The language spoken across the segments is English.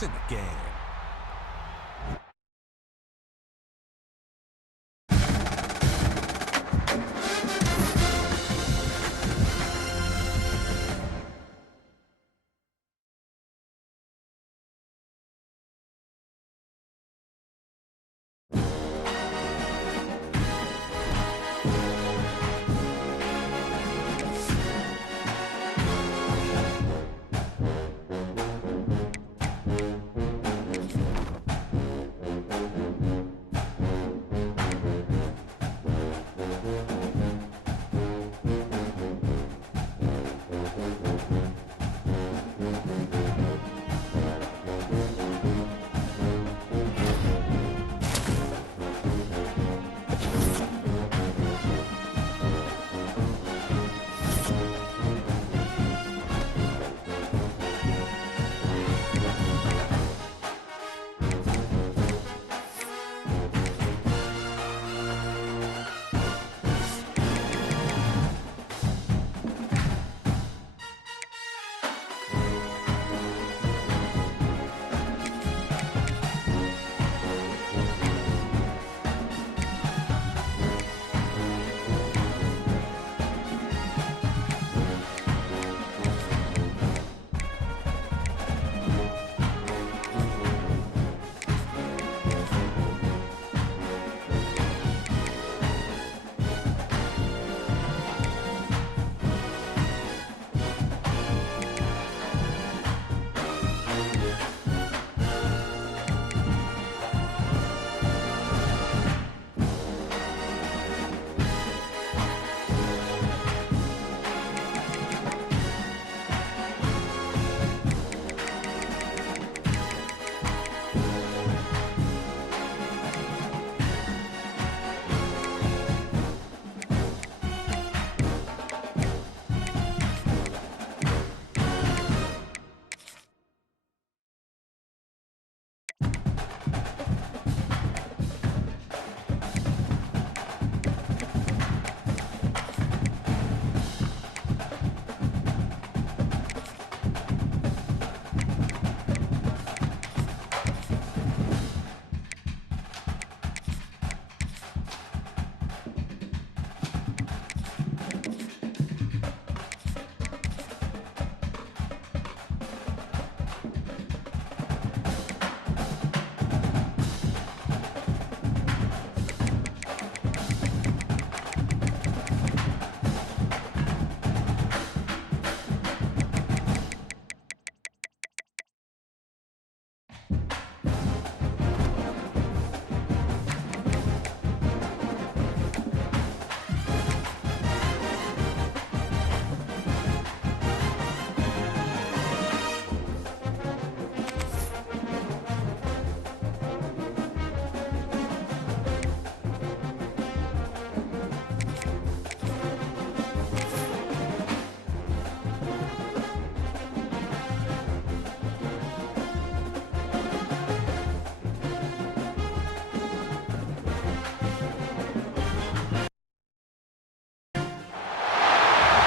points in the game.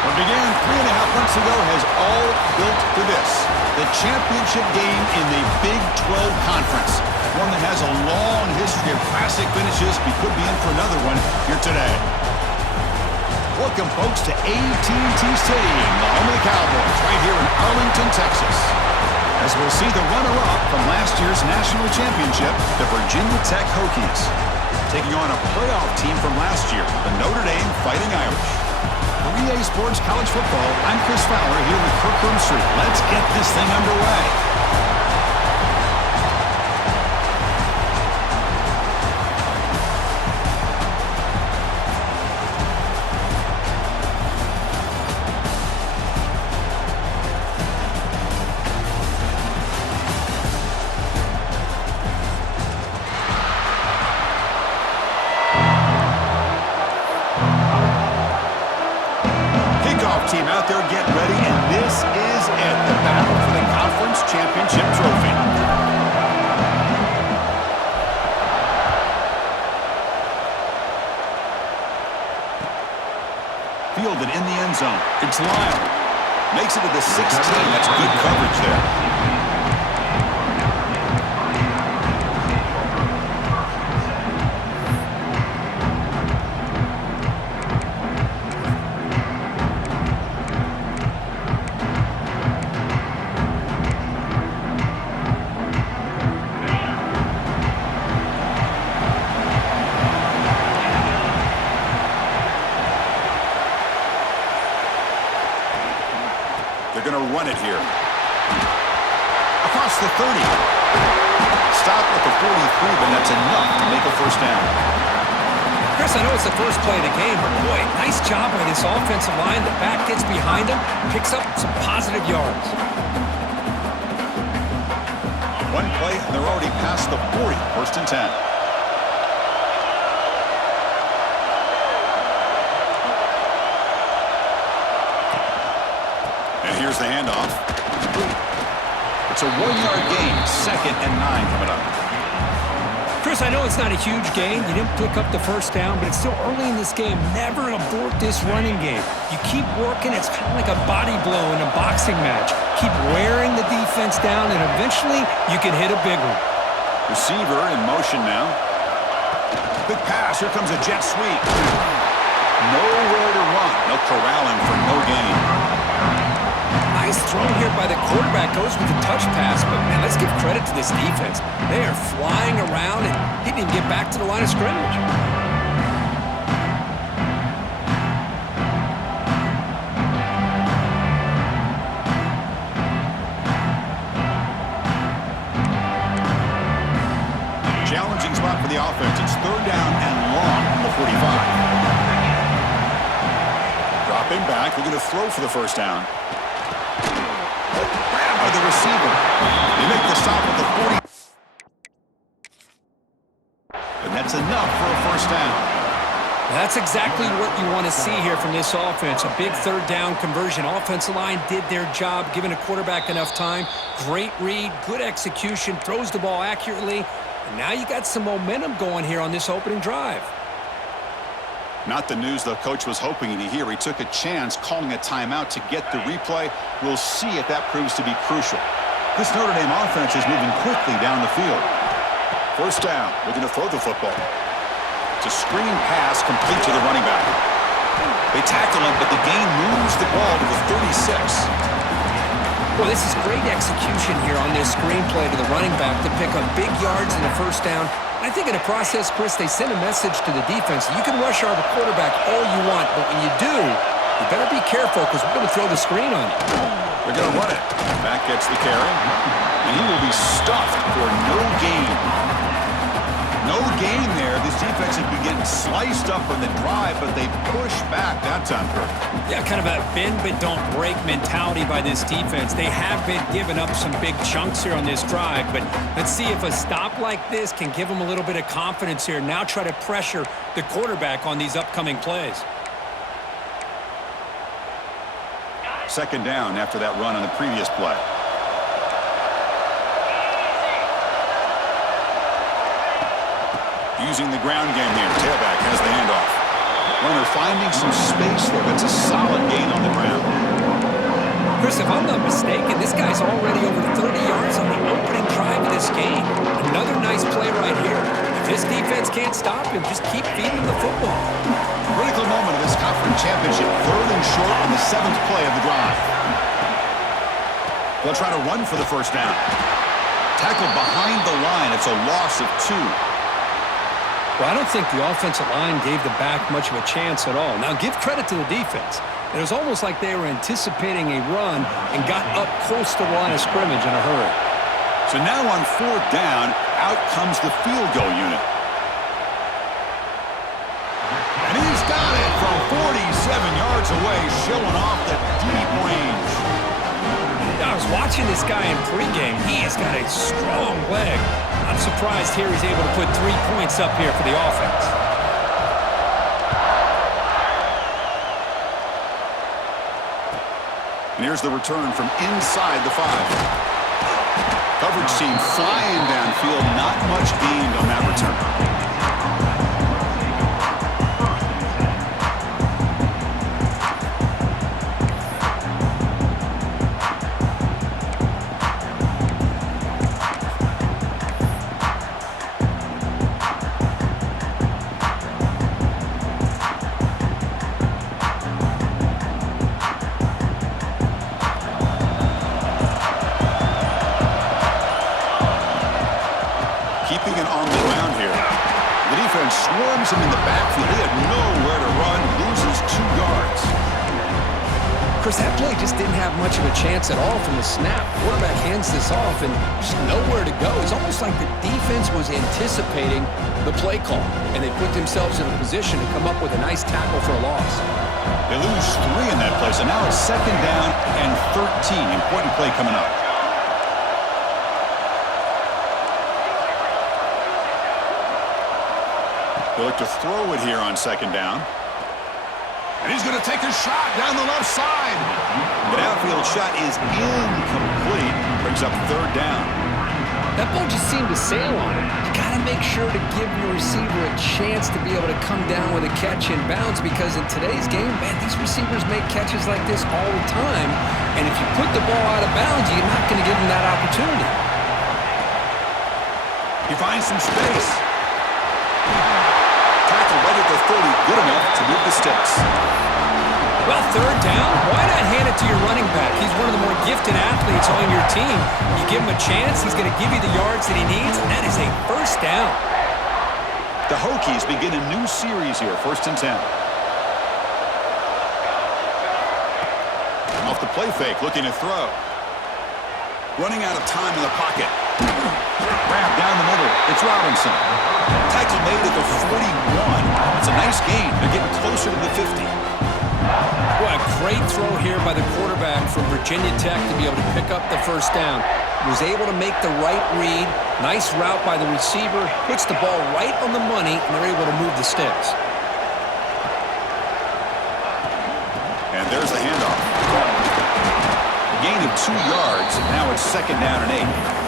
What began 3.5 months ago has all built to this. The championship game in the Big 12 Conference. One that has a long history of classic finishes. We could be in for another one here today. Welcome, folks, to AT&T Stadium, the home of the Cowboys, right here in Arlington, Texas. As we'll see the runner-up from last year's national championship, the Virginia Tech Hokies, taking on a playoff team from last year, the Notre Dame Fighting Irish. For EA Sports College Football, I'm Chris Fowler here with Kirk Broomstreet. Let's get this thing underway. Team out there getting ready, and this is it, the battle for the conference championship trophy. Fielded in the end zone. It's Lyle. Makes it to the 16. That's good coverage there. They're going to run it here. Across the 30. Stop at the 43, but that's enough to make a first down. Chris, I know it's the first play of the game, but boy, nice job by this offensive line. The back gets behind him, picks up some positive yards. One play, and they're already past the 40, first and 10. And here's the handoff. It's a 1-yard gain, 2nd and 9 coming up. Chris, I know it's not a huge gain. You didn't pick up the first down, but it's still early in this game. Never abort this running game. You keep working. It's kind of like a body blow in a boxing match. Keep wearing the defense down, and eventually you can hit a big one. Receiver in motion now. Big pass. Here comes a jet sweep. Nowhere to run. They'll corral him for no gain. Nice throw here by the quarterback. Goes with the touch pass, but man, let's give credit to this defense. They are flying around, and he didn't even get back to the line of scrimmage. Challenging spot for the offense. It's 3rd down and long from the 45. Dropping back. They're going to throw for the first down. By the receiver. They make the stop at the 40. And that's enough for a first down. That's exactly what you want to see here from this offense. A big 3rd down conversion. Offensive line did their job, giving a quarterback enough time. Great read, good execution, throws the ball accurately. And now you got some momentum going here on this opening drive. Not the news the coach was hoping to hear. He took a chance calling a timeout to get the replay. We'll see if that proves to be crucial. This Notre Dame offense is moving quickly down the field. First down. Looking to throw the football. It's a screen pass complete to the running back. They tackle him, but the gain moves the ball to the 36. Well, this is great execution here on this screenplay to the running back to pick up big yards in the first down. I think in the process, Chris, they send a message to the defense. You can rush our quarterback all you want, but when you do, you better be careful because we're going to throw the screen on you. They're going to run it. Back gets the carry, and he will be stuffed for no gain. No gain there. This defense has been getting sliced up on the drive, but they push back that time, Kirk. Yeah, kind of a bend but don't break mentality by this defense. They have been giving up some big chunks here on this drive, but let's see if a stop like this can give them a little bit of confidence here. Now try to pressure the quarterback on these upcoming plays. 2nd down after that run on the previous play. Using the ground game here. Tailback has the handoff. Runner finding some space there. That's a solid gain on the ground. Chris, if I'm not mistaken, this guy's already over 30 yards on the opening drive of this game. Another nice play right here. If this defense can't stop him, just keep feeding him the football. Critical moment of this conference championship. 3rd and short on the 7th play of the drive. They'll try to run for the first down. Tackled behind the line. It's a loss of 2. Well, I don't think the offensive line gave the back much of a chance at all. Now, give credit to the defense. It was almost like they were anticipating a run and got up close to the line of scrimmage in a hurry. So now on 4th down, out comes the field goal unit. And he's got it from 47 yards away, showing off the deep range. I was watching this guy in pregame. He has got a strong leg. I'm surprised here he's able to put 3 points up here for the offense. And here's the return from inside the 5. Coverage team flying downfield. Not much gained on that return. Keeping it on the ground here. Chris, that play just didn't have much of a chance at all from the snap. Quarterback hands this off and just nowhere to go. It's almost like the defense was anticipating the play call, and they put themselves in a position to come up with a nice tackle for a loss. They lose 3 in that play, so now it's 2nd down and 13. Important play coming up. They look to throw it here on 2nd down. And he's going to take a shot down the left side. The outfield shot is incomplete. Brings up 3rd down. That ball just seemed to sail on him. You got to make sure to give your receiver a chance to be able to come down with a catch in bounds, because in today's game, man, these receivers make catches like this all the time. And if you put the ball out of bounds, you're not going to give them that opportunity. He finds some space. Tackle right at the 30, good enough to move the sticks. Well, 3rd down, why not hand it to your running back? He's one of the more gifted athletes on your team. You give him a chance, he's going to give you the yards that he needs, and that is a 1st down. The Hokies begin a new series here, 1st and 10. Off the play fake, looking to throw. Running out of time in the pocket. Grab down the middle. It's Robinson. Tackle made at the 41. It's a nice gain. They're getting closer to the 50. Boy, a great throw here by the quarterback from Virginia Tech to be able to pick up the 1st down. Was able to make the right read. Nice route by the receiver. Puts the ball right on the money, and they're able to move the sticks. And there's a handoff. Gain of 2 yards. Now it's 2nd down and 8.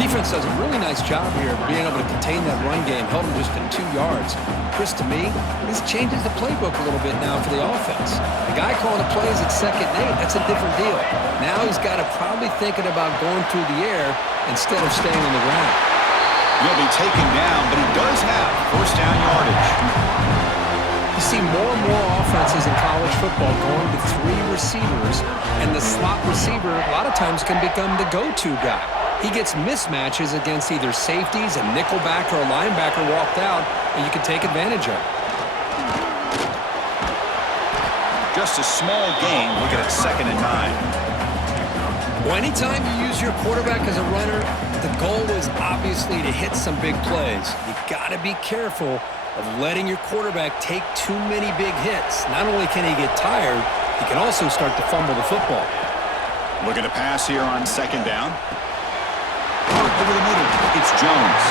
Defense does a really nice job here of being able to contain that run game, held them just in 2 yards. Chris, to me, this changes the playbook a little bit now for the offense. The guy calling the plays at 2nd and 8, that's a different deal. Now he's got to probably thinking about going through the air instead of staying on the ground. He'll be taken down, but he does have 1st down yardage. You see more and more offenses in college football going to 3 receivers, and the slot receiver a lot of times can become the go-to guy. He gets mismatches against either safeties, a nickelback, or a linebacker walked out, and you can take advantage of it. Just a small gain. Look at it, 2nd and 9. Well, anytime you use your quarterback as a runner, the goal is obviously to hit some big plays. You got to be careful of letting your quarterback take too many big hits. Not only can he get tired, he can also start to fumble the football. Looking to pass here on 2nd down. Over the middle, it's Jones.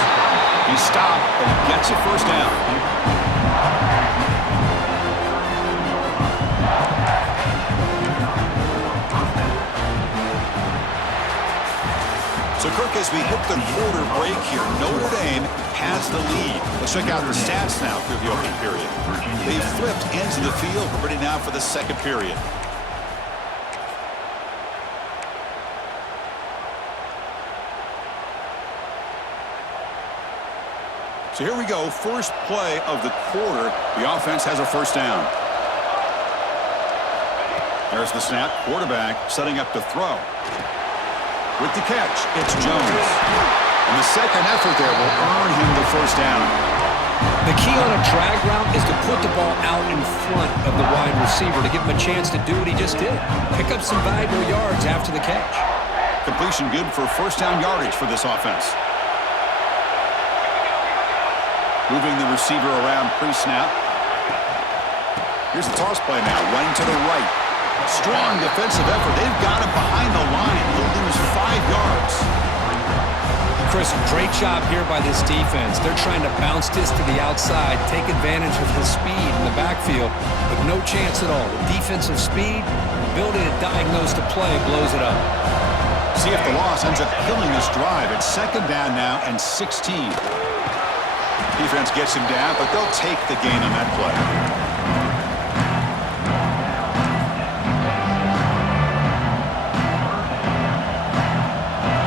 He stopped, but he gets a 1st down. So, Kirk, as we hit the quarter break here, Notre Dame has the lead. Let's check out the stats now through the opening period. They've flipped ends of the field. We're ready now for the 2nd period. So here we go, 1st play of the quarter. The offense has a 1st down. There's the snap. Quarterback setting up to throw. With the catch, it's Jones. And the 2nd effort there will earn him the 1st down. The key on a drag route is to put the ball out in front of the wide receiver to give him a chance to do what he just did. Pick up some valuable yards after the catch. Completion good for 1st down yardage for this offense. Moving the receiver around pre-snap. Here's the toss play now, running to the right. Strong defensive effort. They've got him behind the line. He'll lose 5 yards. Chris, great job here by this defense. They're trying to bounce this to the outside, take advantage of his speed in the backfield, but no chance at all. The defensive speed, ability to diagnose the play, blows it up. See if the loss ends up killing this drive. It's 2nd down now and 16. Defense gets him down, but they'll take the gain on that play.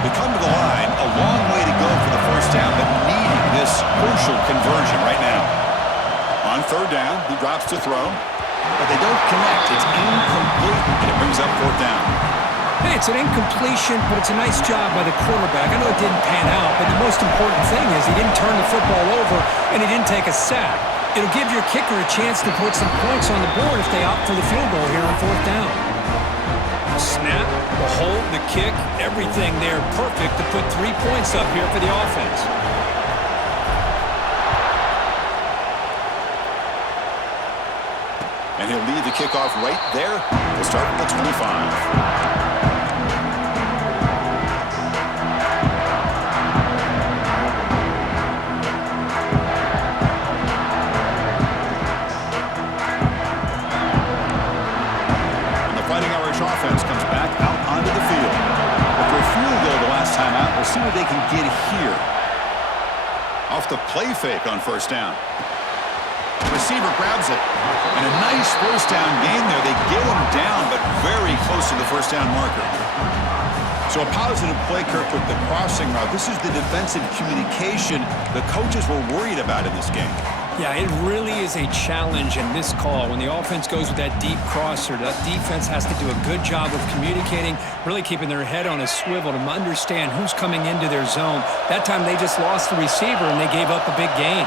They come to the line, a long way to go for the 1st down, but needing this crucial conversion right now. On 3rd down, he drops to throw, but they don't connect. It's incomplete, and it brings up 4th down. Hey, it's an incompletion, but it's a nice job by the quarterback. I know it didn't pan out, but the most important thing is he didn't turn the football over and he didn't take a sack. It'll give your kicker a chance to put some points on the board if they opt for the field goal here on 4th down. Snap, the hold, the kick, everything there perfect to put 3 points up here for the offense. And he'll lead the kickoff right there. We'll start from the 25. Offense comes back out onto the field. After a field goal the last time out, we'll see what they can get here. Off the play fake on 1st down. Receiver grabs it. And a nice 1st down gain there. They get him down, but very close to the 1st down marker. So a positive play, Kirk, with the crossing route. This is the defensive communication the coaches were worried about in this game. Yeah, it really is a challenge in this call. When the offense goes with that deep crosser, that defense has to do a good job of communicating, really keeping their head on a swivel to understand who's coming into their zone. That time they just lost the receiver and they gave up a big gain.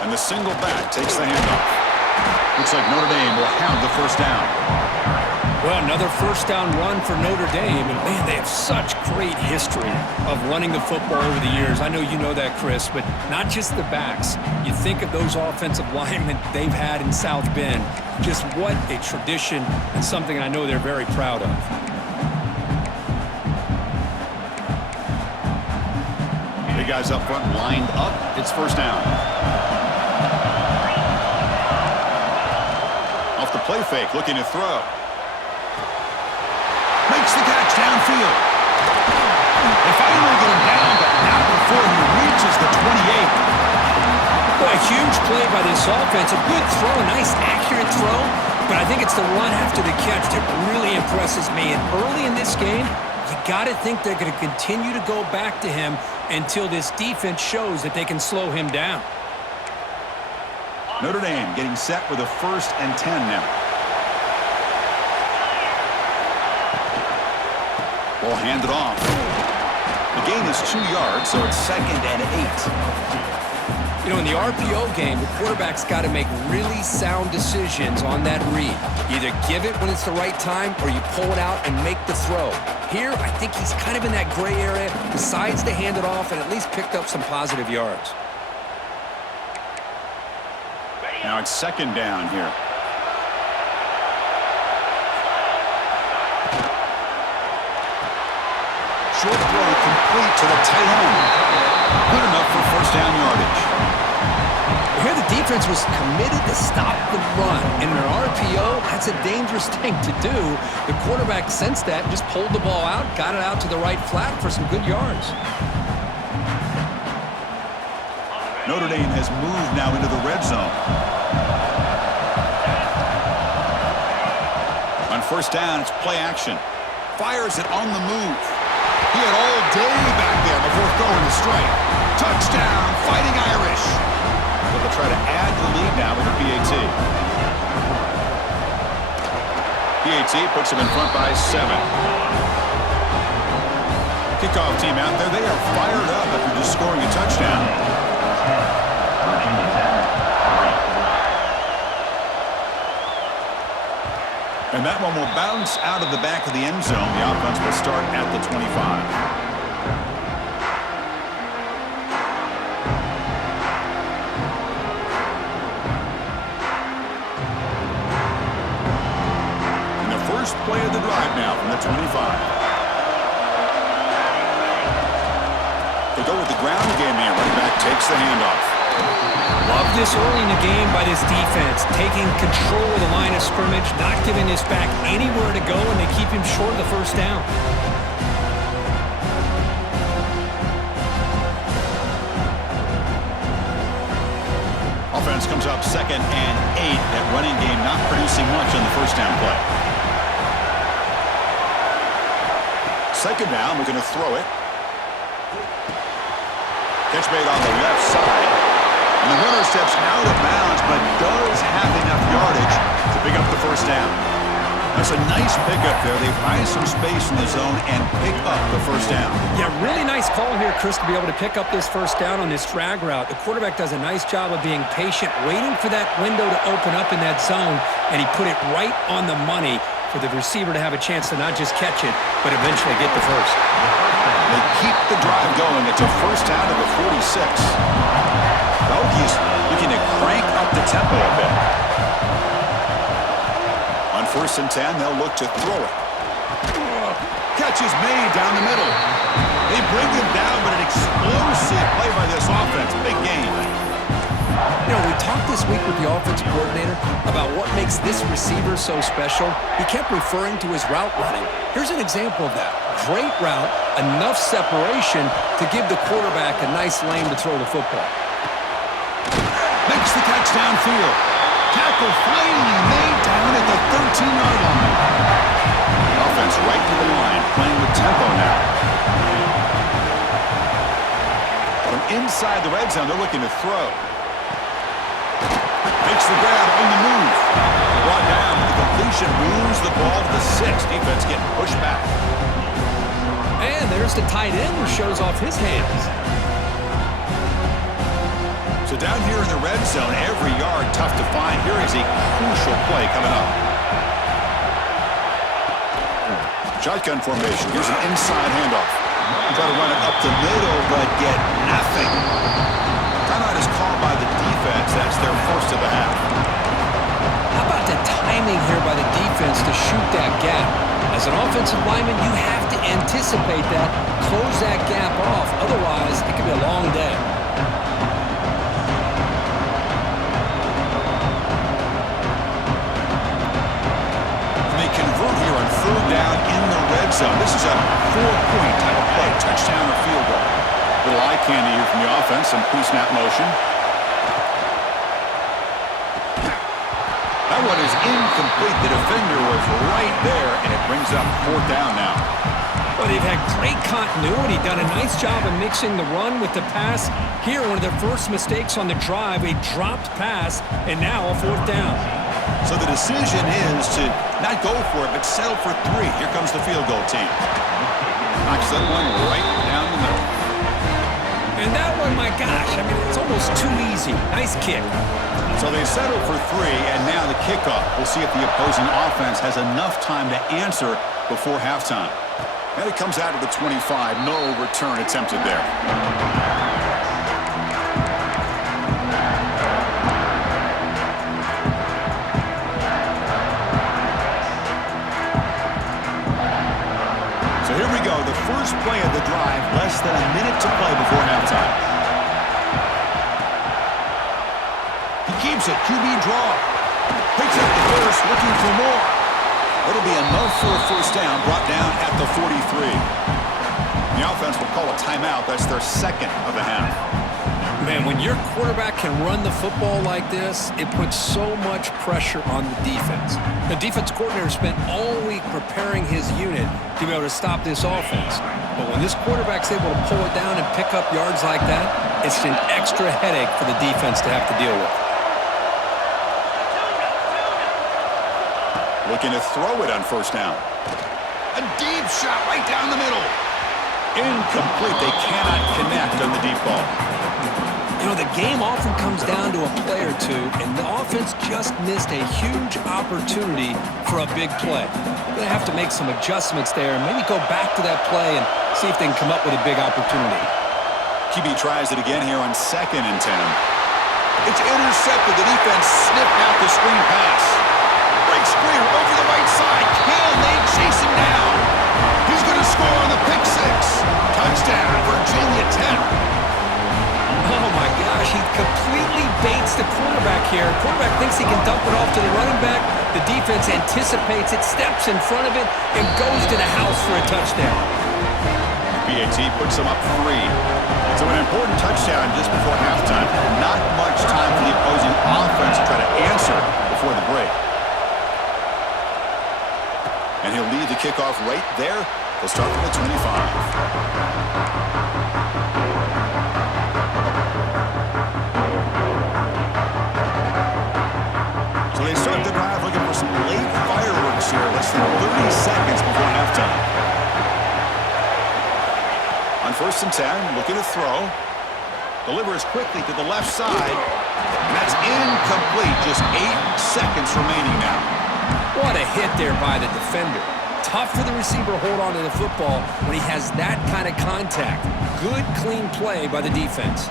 And the single back takes the handoff. Looks like Notre Dame will have the 1st down. Well, another 1st down run for Notre Dame, and man, they have such great history of running the football over the years. I know you know that, Chris, but not just the backs. You think of those offensive linemen they've had in South Bend. Just what a tradition and something I know they're very proud of. Big guys up front lined up. It's 1st down. Off the play fake, looking to throw. Makes the catch downfield. They finally get him down, but not before he reaches the 28. Well, a huge play by this offense. A good throw, a nice accurate throw, but I think it's the run after the catch that really impresses me. And early in this game, you got to think they're going to continue to go back to him until this defense shows that they can slow him down. Notre Dame getting set with a 1st and 10 now. Ball handed off. The gain is 2 yards, so it's 2nd and 8. You know, in the RPO game, the quarterback's got to make really sound decisions on that read. Either give it when it's the right time or you pull it out and make the throw. Here, I think he's kind of in that gray area, decides to hand it off and at least picked up some positive yards. Now it's 2nd down here. Short throw complete to the tight end. Good enough for 1st down yardage. Here the defense was committed to stop the run. In an RPO, that's a dangerous thing to do. The quarterback sensed that, just pulled the ball out, got it out to the right flat for some good yards. Notre Dame has moved now into the red zone. On 1st down, it's play action. Fires it on the move. He had all day back there before throwing the strike. Touchdown, Fighting Irish. But they'll try to add the lead now with a PAT. PAT puts them in front by 7. Kickoff team out there. They are fired up after just scoring a touchdown. And that one will bounce out of the back of the end zone. The offense will start at the 25. And the first play of the drive now from the 25. They go with the ground game here. Running back takes the handoff. Love this early in the game by this defense, taking control of the line of scrimmage, not giving this back anywhere to go, and they keep him short of the 1st down. Offense comes up 2nd and 8. That running game not producing much on the 1st down play. 2nd down, we're going to throw it. Catch made on the left side. And the runner steps out of bounds, but does have enough yardage to pick up the 1st down. That's a nice pickup there. They find some space in the zone and pick up the first down. Yeah, really nice call here, Chris, to be able to pick up this first down on this drag route. The quarterback does a nice job of being patient, waiting for that window to open up in that zone, and he put it right on the money for the receiver to have a chance to not just catch it, but eventually get the first. They keep the drive going. It's a first down to the 46. Hoagie's looking to crank up the tempo a bit. On 1st and 10, they'll look to throw it. Catch is made down the middle. They bring him down, but an explosive play by this offense. Big game. You know, we talked this week with the offensive coordinator about what makes this receiver so special. He kept referring to his route running. Here's an example of that. Great route, enough separation to give the quarterback a nice lane to throw the football. Makes the catch downfield. Tackle finally made down at the 13-yard line. Offense right to the line, playing with tempo now. From inside the red zone, they're looking to throw. Makes the grab on the move. Brought down. The completion moves the ball to the 6. Defense getting pushed back. And there's the tight end who shows off his hands. So down here in the red zone, every yard tough to find. Here is a crucial play coming up. Shotgun formation. Here's an inside handoff. Try to run it up the middle, but get nothing. Timeout is called by the defense. That's their first of the half. How about the timing here by the defense to shoot that gap? As an offensive lineman, you have to anticipate that, close that gap off. Otherwise, it could be a long day. They convert here on 3rd down in the red zone. This is a 4-point type of play, touchdown or field goal. Little eye candy here from the offense, some pre-snap motion. That one is incomplete. The defender was right there, and it brings up 4th down now. Well, they've had great continuity, done a nice job of mixing the run with the pass. Here, one of their first mistakes on the drive, a dropped pass, and now a 4th down. So the decision is to not go for it, but settle for 3. Here comes the field goal team. Knocks that one right down the middle. And that one, my gosh, I mean, it's almost too easy. Nice kick. So they settle for 3, and now the kickoff. We'll see if the opposing offense has enough time to answer before halftime. And it comes out of the 25. No return attempted there. So here we go. The first play of the drive. Less than a minute to play before halftime. Keeps it, QB draw. Picks up the first, looking for more. It'll be enough for a first down, brought down at the 43. The offense will call a timeout. That's their 2nd of the half. Man, when your quarterback can run the football like this, it puts so much pressure on the defense. The defense coordinator spent all week preparing his unit to be able to stop this offense. But when this quarterback's able to pull it down and pick up yards like that, it's an extra headache for the defense to have to deal with. Looking to throw it on first down. A deep shot right down the middle. Incomplete. They cannot connect on the deep ball. You know, the game often comes down to a play or two, and the offense just missed a huge opportunity for a big play. They're going to have to make some adjustments there and maybe go back to that play and see if they can come up with a big opportunity. QB tries it again here on 2nd and 10. It's intercepted. The defense sniffed out the screen pass. Breaks clear over the right side. Can they chase him down? He's going to score on the pick 6. Touchdown, Virginia Tech. Oh, my gosh. He completely baits the quarterback here. Quarterback thinks he can dump it off to the running back. The defense anticipates it, steps in front of it, and goes to the house for a touchdown. BAT puts them up 3. So an important touchdown just before halftime. Not much time for the opposing offense to try to answer before the break. And he'll lead the kickoff right there. They'll start from the 25. They start the drive looking for some late fireworks here. Less time. On 1st and 10, looking to throw. Delivers quickly to the left side. And that's incomplete. Just 8 seconds remaining now. What a hit there by the defender. Tough for the receiver to hold on to the football when he has that kind of contact. Good, clean play by the defense.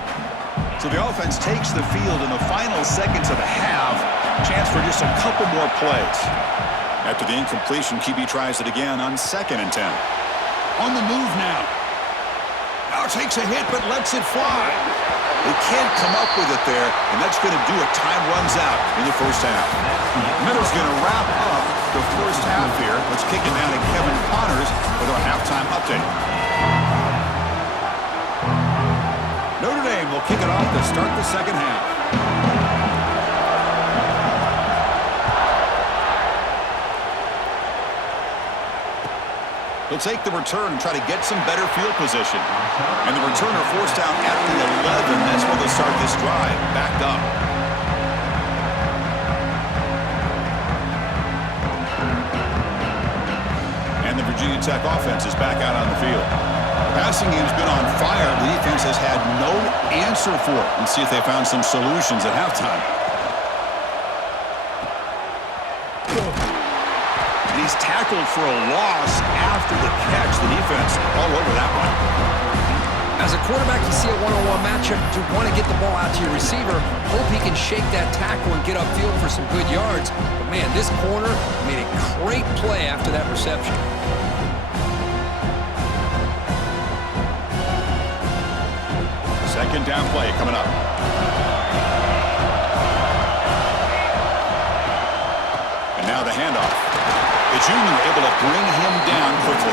So the offense takes the field in the final seconds of the half. Chance for just a couple more plays. After the incompletion, QB tries it again on 2nd and 10. On the move now. Now takes a hit but lets it fly. They can't come up with it there, and that's going to do it. Time runs out in the first half. Middle's going to wrap up the first half here. Let's kick it down to Kevin Connors with our halftime update. Notre Dame will kick it off to start the second half. He'll take the return and try to get some better field position. And the returner forced down at the 11. That's where they'll start this drive. Backed up. And the Virginia Tech offense is back out on the field. The passing game's been on fire. The defense has had no answer for it. Let's see if they found some solutions at halftime. And he's tackled for a loss after the catch. The defense all over that one. As a quarterback, you see a one-on-one matchup. You want to get the ball out to your receiver. Hope he can shake that tackle and get upfield for some good yards. But, man, this corner made a great play after that reception. Second down play coming up. And now the handoff. The junior able to bring him down quickly.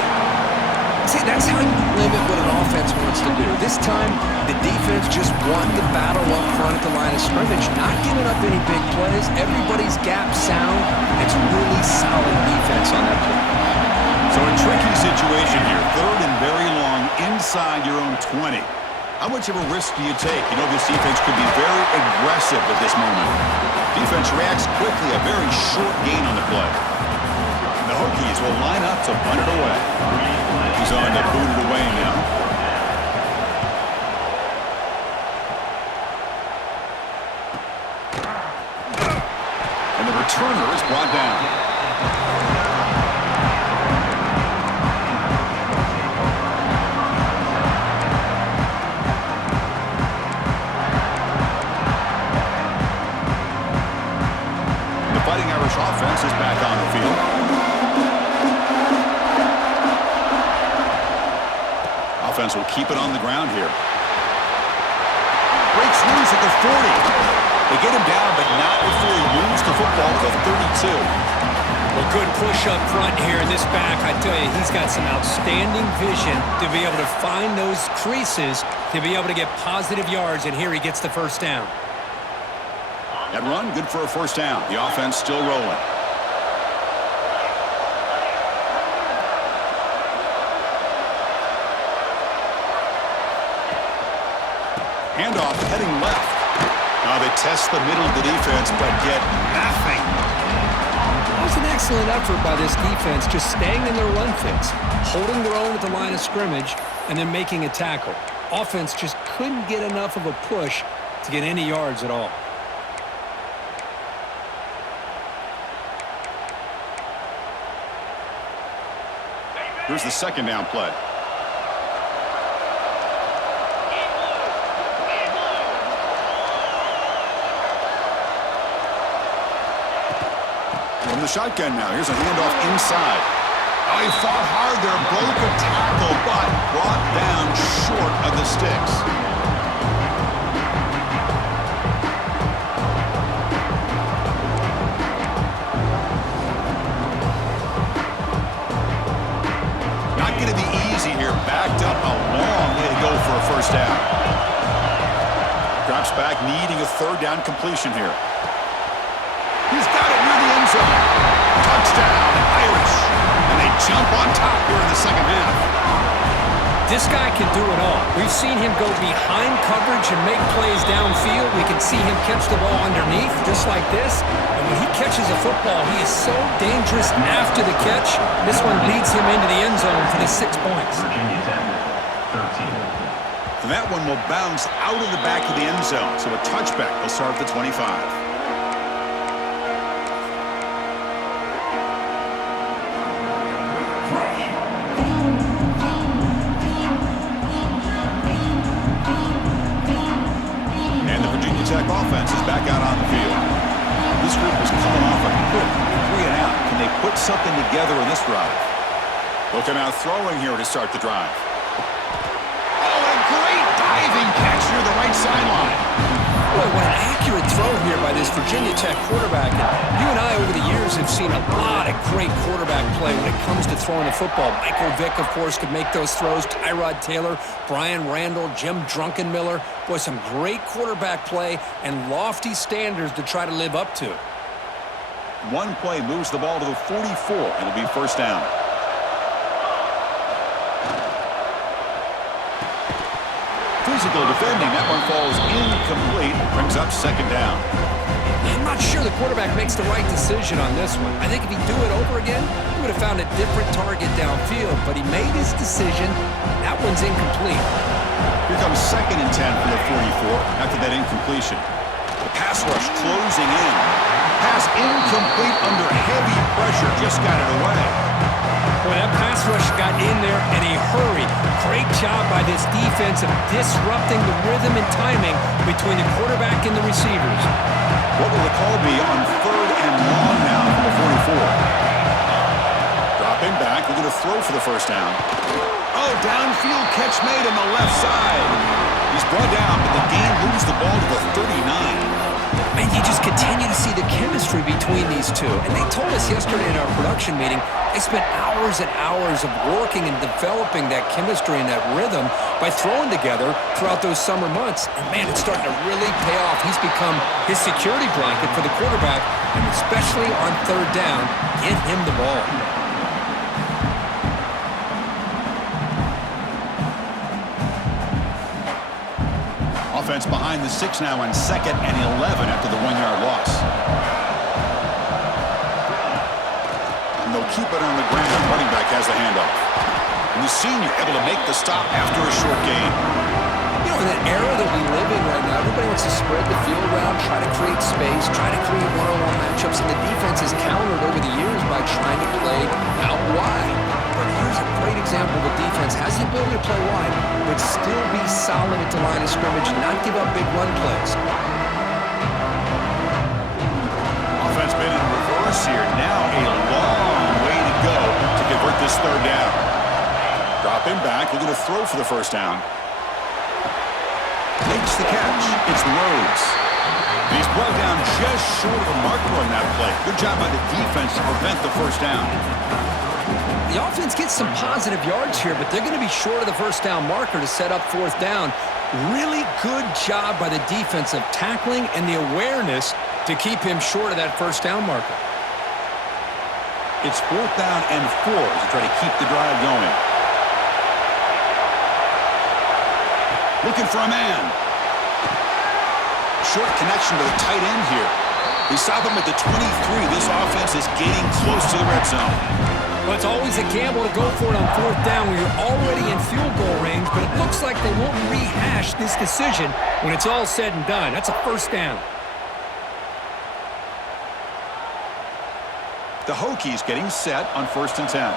See, that's how you limit what an offense wants to do. This time, the defense just won the battle up front at the line of scrimmage, not giving up any big plays. Everybody's gap sound. It's really solid defense on that play. So a tricky situation here. 3rd and very long inside your own 20. How much of a risk do you take? You know this defense could be very aggressive at this moment. Defense reacts quickly, a very short gain on the play. The Hokies will line up to punt it away. He's on to boot it away now. And the returner is brought down. Fighting Irish offense is back on the field. Offense will keep it on the ground here. Breaks loose at the 40. They get him down, but not before he moves the football to the 32. Well, good push up front here in this back. I tell you, he's got some outstanding vision to be able to find those creases, to be able to get positive yards, and here he gets the first down. That run, good for a first down. The offense still rolling. Handoff heading left. Now they test the middle of the defense, but get nothing. That was an excellent effort by this defense, just staying in their run fits, holding their own at the line of scrimmage, and then making a tackle. Offense just couldn't get enough of a push to get any yards at all. Here's the second down play. From the shotgun now. Here's a handoff inside. Oh, he fought hard there, broke a tackle, but brought down short of the sticks. Not going to be easy here. Backed up a long way to go for a first down. Drops back, needing a third down completion here. He's got it near the end zone. Touchdown, Irish. And they jump on top here in the second half. This guy can do it all. We've seen him go behind coverage and make plays downfield. We can see him catch the ball underneath, just like this. And when he catches catches a football, he is so dangerous after the catch. This one leads him into the end zone for the 6 points. Virginia Tech, 13. And that one will bounce out of the back of the end zone. So a touchback will start at the 25. Tech offense is back out on the field. This group is coming off a quick 3-and-out. Can they put something together in this drive? Looking out throwing here to start the drive. Oh, a great diving catch near the right sideline. Boy, what an accurate throw here by this Virginia Tech quarterback. And you and I, over the years, have seen a lot of great quarterback play when it comes to throwing the football. Michael Vick, of course, could make those throws. Tyrod Taylor, Brian Randall, Jim Druckenmiller. Boy, some great quarterback play and lofty standards to try to live up to. One play moves the ball to the 44, and it'll be first down. Physical defending. That one falls incomplete. Brings up second down. I'm not sure the quarterback makes the right decision on this one. I think if he'd do it over again, he would have found a different target downfield, but he made his decision. That one's incomplete. Here comes second and 10 from the 44 after that incompletion. The pass rush closing in. Pass incomplete under heavy pressure. Just got it away. Boy, that pass rush got in there in a hurry. Great job by this defense of disrupting the rhythm and timing between the quarterback and the receivers. What will the call be on third and long now from the 44? Dropping back. We're going to throw for the first down. Oh, downfield catch made on the left side. He's brought down, but the game moves the ball to the 39. And you just continue to see the chemistry between these two. And they told us yesterday in our production meeting, they spent hours and hours of working and developing that chemistry and that rhythm by throwing together throughout those summer months. And man, it's starting to really pay off. He's become his security blanket for the quarterback, and especially on third down, get him the ball. Offense behind the 6 now on second and 11 after the 1-yard loss. And they'll keep it on the ground. Running back has the handoff. And the senior able to make the stop after a short gain. You know, in that era that we live in right now, everybody wants to spread the field around, try to create space, try to create one-on-one matchups, and the defense has countered over the years by trying to play out wide. But here's a great example of a defense has the ability to play wide, but still be solid at the line of scrimmage and not give up big run plays. Offense been in reverse here. Now a long way to go to convert this third down. Dropping back. We're going to throw for the first down. Makes the catch. It's Rhodes. And he's brought down just short of a marker on that play. Good job by the defense to prevent the first down. The offense gets some positive yards here, but they're going to be short of the first down marker to set up fourth down. Really good job by the defense of tackling and the awareness to keep him short of that first down marker. It's fourth down and 4 to try to keep the drive going. Looking for a man. Short connection to the tight end here. They stop him at the 23. This offense is getting close to the red zone. Well, it's always a gamble to go for it on fourth down when you're already in field goal range, but it looks like they won't rehash this decision when it's all said and done. That's a first down. The Hokies getting set on 1st and 10.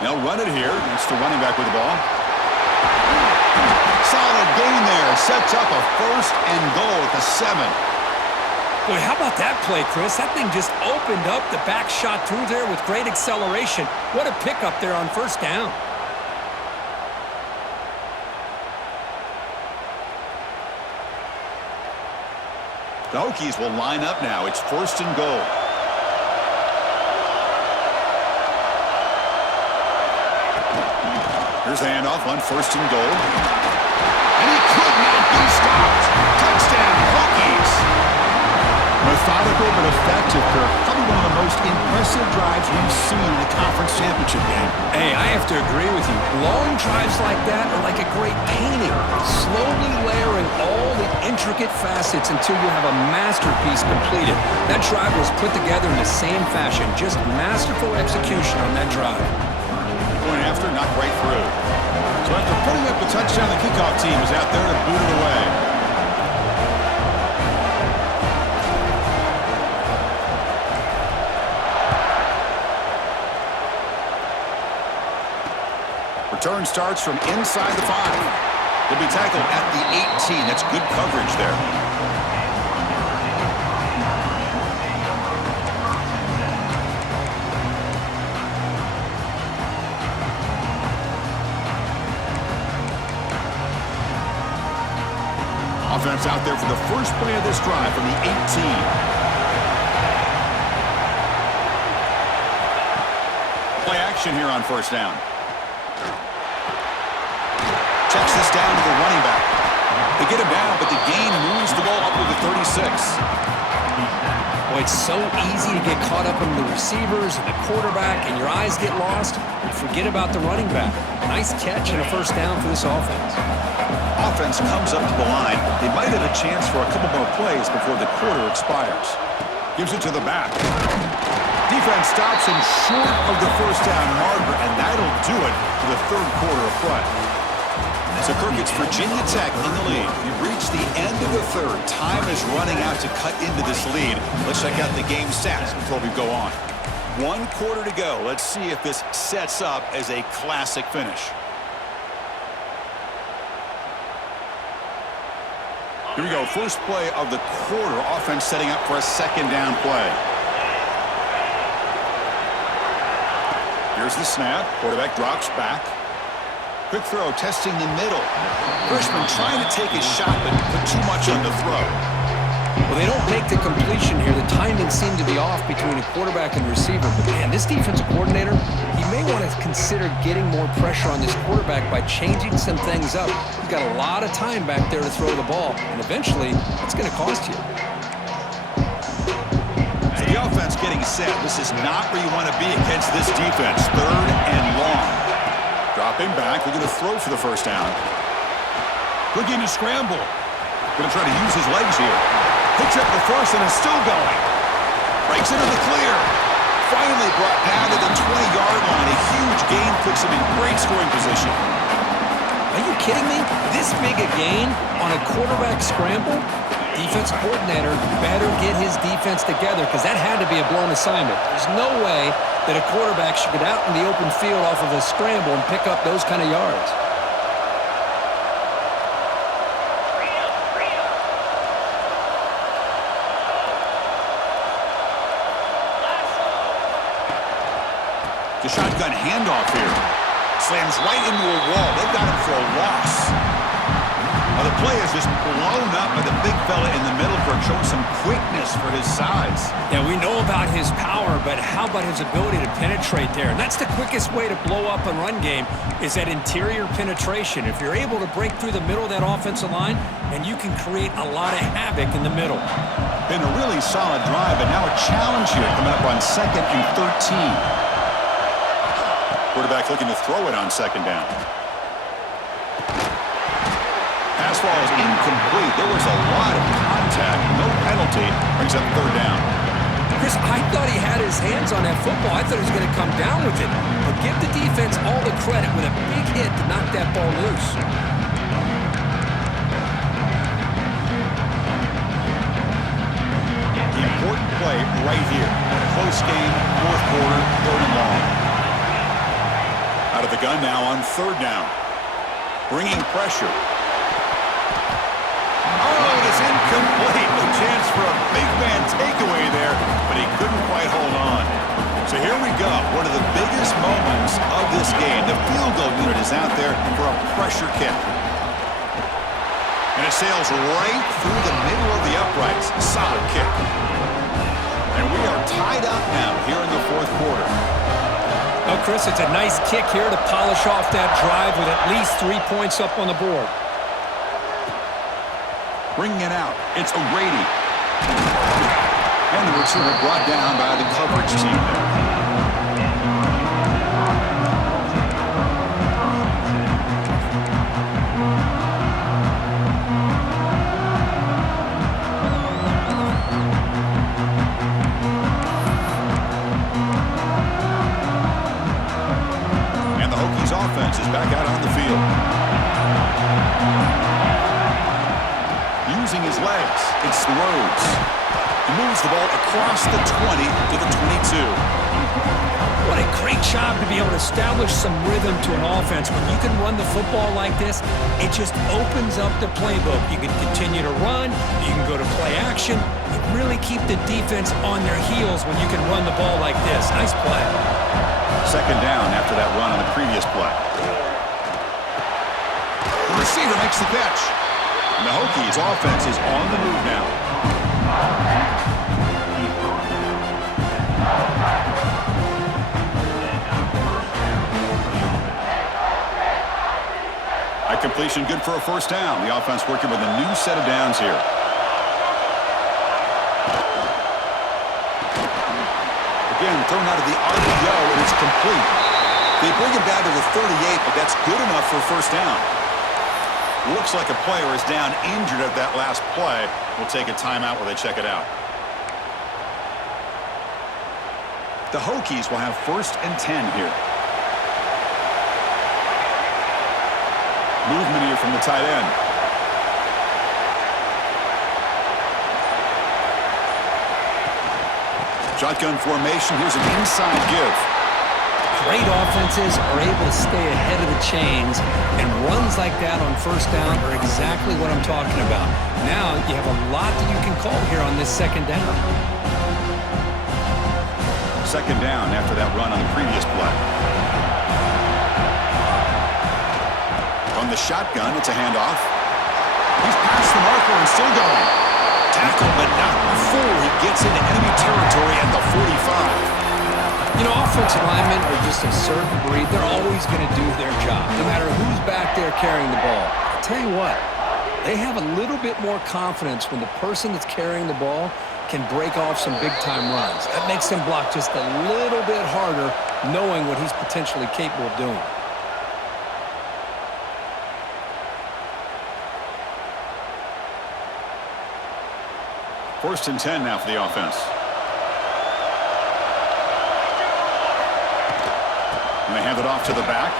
They'll run it here. It's the running back with the ball. Solid gain there. Sets up a 1st and goal at the 7. Boy, how about that play, Chris? That thing just opened up. The back shot through there with great acceleration. What a pickup there on first down. The Hokies will line up now. It's 1st and goal. Here's the handoff on 1st and goal. And he could not be stopped. Touchdown, Hokies. A Methodical but effective, Kirk. Probably one of the most impressive drives we've seen in a conference championship game. Hey, I have to agree with you. Long drives like that are like a great painting, slowly layering all the intricate facets until you have a masterpiece completed. That drive was put together in the same fashion, just masterful execution on that drive. Point after, knocked right through. So after putting up the touchdown, the kickoff team is out there to boot it away. Return starts from inside the 5. He'll be tackled at the 18. That's good coverage there. Offense out there for the first play of this drive from the 18. Play action here on first down. Checks this down to the running back. They get him down, but the gain moves the ball up to the 36. Boy, it's so easy to get caught up in the receivers and the quarterback, and your eyes get lost. You forget about the running back. Nice catch and a first down for this offense. Offense comes up to the line. They might have a chance for a couple more plays before the quarter expires. Gives it to the back. Defense stops him short of the first down marker, and that'll do it for the third quarter of play. So, Kirk, it's Virginia Tech in the lead. We've reached the end of the third. Time is running out to cut into this lead. Let's check out the game stats before we go on. 1 quarter to go. Let's see if this sets up as a classic finish. Here we go. First play of the quarter. Offense setting up for a second down play. Here's the snap. Quarterback drops back. Quick throw, testing the middle. Freshman trying to take his shot, but put too much on the throw. Well, they don't make the completion here. The timing seemed to be off between a quarterback and receiver. But, man, this defensive coordinator, he may want to consider getting more pressure on this quarterback by changing some things up. He's got a lot of time back there to throw the ball, and eventually it's going to cost you. So the offense getting set. This is not where you want to be against this defense. 3rd and long. Dropping back, we're going to throw for the first down. Looking to scramble. Going to try to use his legs here. Picks up the first and is still going. Breaks into the clear. Finally brought down to the 20-yard line. A huge gain puts him in great scoring position. Are you kidding me? This big a gain on a quarterback scramble? Defense coordinator better get his defense together because that had to be a blown assignment. There's no way that a quarterback should get out in the open field off of a scramble and pick up those kind of yards. The shotgun handoff here. Slams right into a wall. They've got him for a loss. Now the play is just blown up by the big fella in the middle, showing some quickness for his size. Yeah, we know about his power, but how about his ability to penetrate there? And that's the quickest way to blow up a run game is that interior penetration. If you're able to break through the middle of that offensive line, and you can create a lot of havoc in the middle. Been a really solid drive, but now a challenge here coming up on 2nd and 13. Quarterback looking to throw it on 2nd down. Pass ball is incomplete. There was a lot of contact. No penalty. Brings up 3rd down. Chris, I thought he had his hands on that football. I thought he was going to come down with it. But give the defense all the credit with a big hit to knock that ball loose. The important play right here. Close game, 4th quarter, 3rd and long. Out of the gun now on 3rd down. Bringing pressure. Oh, it is incomplete. A chance for a big man takeaway there, but he couldn't quite hold on. So here we go. One of the biggest moments of this game. The field goal unit is out there for a pressure kick. And it sails right through the middle of the uprights. Solid kick. And we are tied up now here in the 4th quarter. Oh, Chris, it's a nice kick here to polish off that drive with at least 3 points up on the board. Bringing it out. It's O'Grady. And the return brought down by the coverage team there. Offense is back out on the field. Using his legs, it's Rhodes. He moves the ball across the 20 to the 22. What a great job to be able to establish some rhythm to an offense. When you can run the football like this, it just opens up the playbook. You can continue to run. You can go to play action. You really keep the defense on their heels when you can run the ball like this. Nice play. Second down after that run on the previous play. The receiver makes the catch. And the Hokies offense is on the move now. A completion good for a first down. The offense working with a new set of downs here. Again, thrown out of the RPO, and it's complete. They bring him down to the 38, but that's good enough for a first down. Looks like a player is down injured at that last play. We'll take a timeout while they check it out. The Hokies will have 1st and 10 here. Movement here from the tight end. Shotgun formation. Here's an inside give. Great offenses are able to stay ahead of the chains, and runs like that on first down are exactly what I'm talking about. Now you have a lot that you can call here on this second down. Second down after that run on the previous play. On the shotgun, it's a handoff. He's past the marker and still going. Tackle, but not before he gets into enemy territory at the 45. You know, offensive linemen are just a certain breed. They're always going to do their job, no matter who's back there carrying the ball. I'll tell you what, they have a little bit more confidence when the person that's carrying the ball can break off some big-time runs. That makes them block just a little bit harder, knowing what he's potentially capable of doing. First and 10 now for the offense. And they hand it off to the back.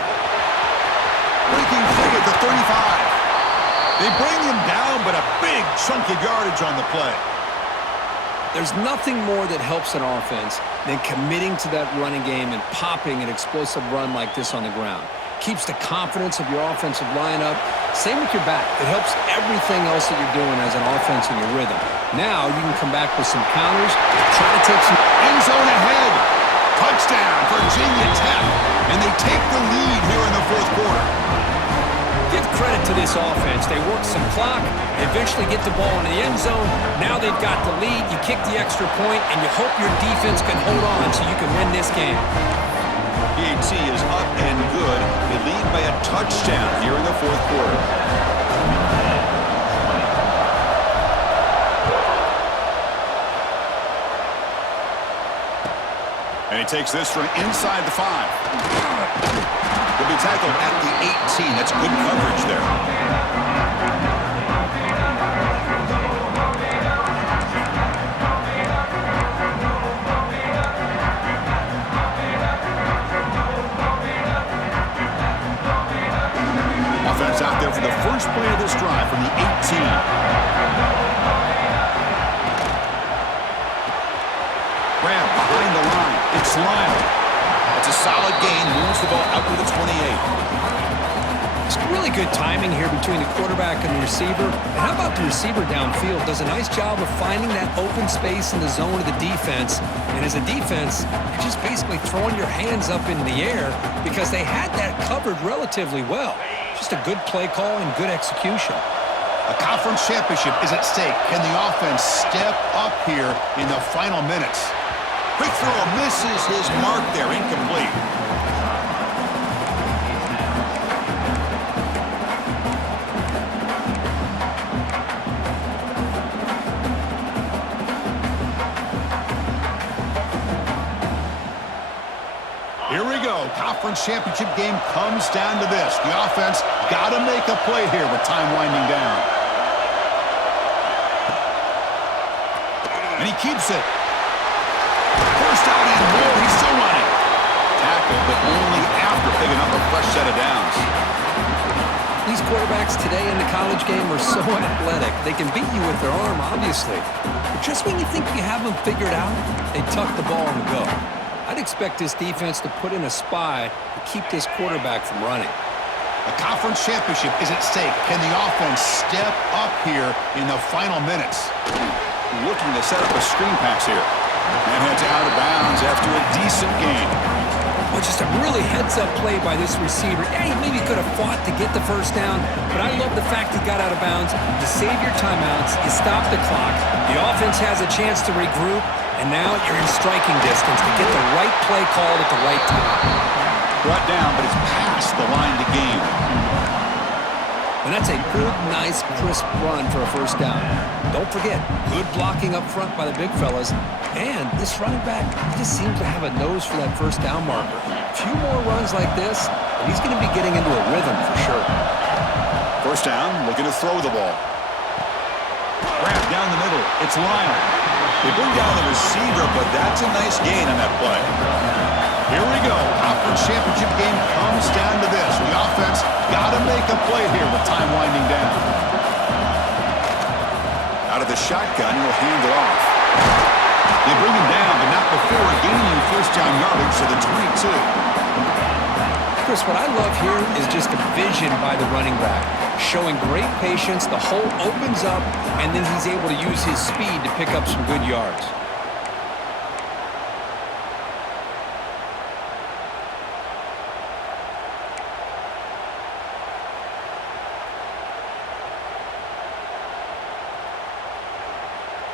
Breaking free at the 35. They bring him down, but a big chunk of yardage on the play. There's nothing more that helps an offense than committing to that running game and popping an explosive run like this on the ground. Keeps the confidence of your offensive lineup. Same with your back. It helps everything else that you're doing as an offense in your rhythm. Now you can come back with some counters, try to take some end zone ahead. Touchdown, Virginia Tech. And they take the lead here in the fourth quarter. Give credit to this offense. They work some clock, they eventually get the ball in the end zone. Now they've got the lead. You kick the extra point, and you hope your defense can hold on so you can win this game. PAT is up and good. They lead by a touchdown here in the fourth quarter. And he takes this from inside the 5. He'll be tackled at the 18. That's good coverage there. Offense out there for the first play of this drive from the 18. Graham behind the line. It's Lyle. It's a solid gain. Moves the ball out to the 28. It's really good timing here between the quarterback and the receiver. And how about the receiver downfield? Does a nice job of finding that open space in the zone of the defense. And as a defense, you're just basically throwing your hands up in the air because they had that covered relatively well. Just a good play call and good execution. A conference championship is at stake. Can the offense step up here in the final minutes? Quick throw misses his mark there, incomplete. Here we go. Conference championship game comes down to this. The offense got to make a play here with time winding down. And he keeps it. First out and more. He's still running. Tackle, but only after picking up a fresh set of downs. These quarterbacks today in the college game are so athletic. They can beat you with their arm, obviously. But just when you think you have them figured out, they tuck the ball and go. I'd expect this defense to put in a spy to keep this quarterback from running. The conference championship is at stake. Can the offense step up here in the final minutes? Looking to set up a screen pass here. And heads out of bounds after a decent gain. Well, just a really heads-up play by this receiver. Yeah, he maybe could have fought to get the first down, but I love the fact he got out of bounds. You save your timeouts, you stop the clock, the offense has a chance to regroup, and now you're in striking distance to get the right play called at the right time. Brought down, but it's past the line to gain. And that's a good, nice, crisp run for a first down. Don't forget, good blocking up front by the big fellas. And this running back, he just seems to have a nose for that first down marker. A few more runs like this, and he's going to be getting into a rhythm for sure. First down, looking to throw the ball. Grab down the middle. It's Lyle. They bring down the receiver, but that's a nice gain on that play. Here we go. Conference championship game comes down to this. The offense got to make a play here with time winding down. Out of the shotgun, he'll hand it off. They bring him down, but not before gaining first down yardage to the 22. Chris, what I love here is just the vision by the running back. Showing great patience, the hole opens up, and then he's able to use his speed to pick up some good yards.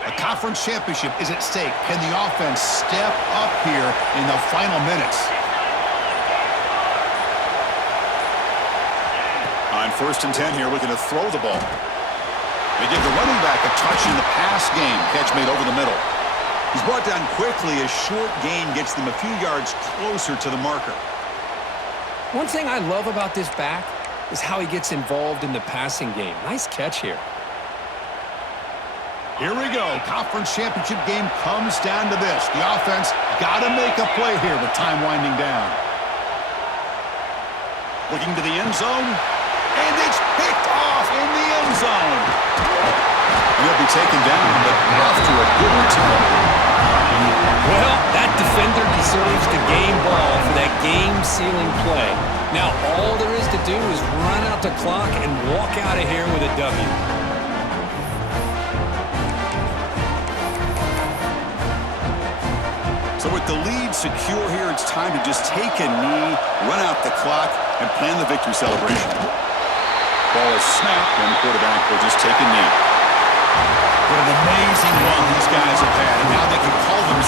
The conference championship is at stake. Can the offense step up here in the final minutes? On 1st and 10 here, looking to throw the ball. They give the running back a touch in the pass game. Catch made over the middle. He's brought down quickly. A short gain gets them a few yards closer to the marker. One thing I love about this back is how he gets involved in the passing game. Nice catch here. Here we go. Conference championship game comes down to this. The offense got to make a play here with time winding down. Looking to the end zone. And it's picked off in the end zone. He'll be taken down, but after a good return. Well, that defender deserves the game ball for that game-sealing play. Now, all there is to do is run out the clock and walk out of here with a W. So with the lead secure here, it's time to just take a knee, run out the clock, and plan the victory celebration. Ball is snapped, and the quarterback will just take a knee. What an amazing run these guys have had, and now they can call themselves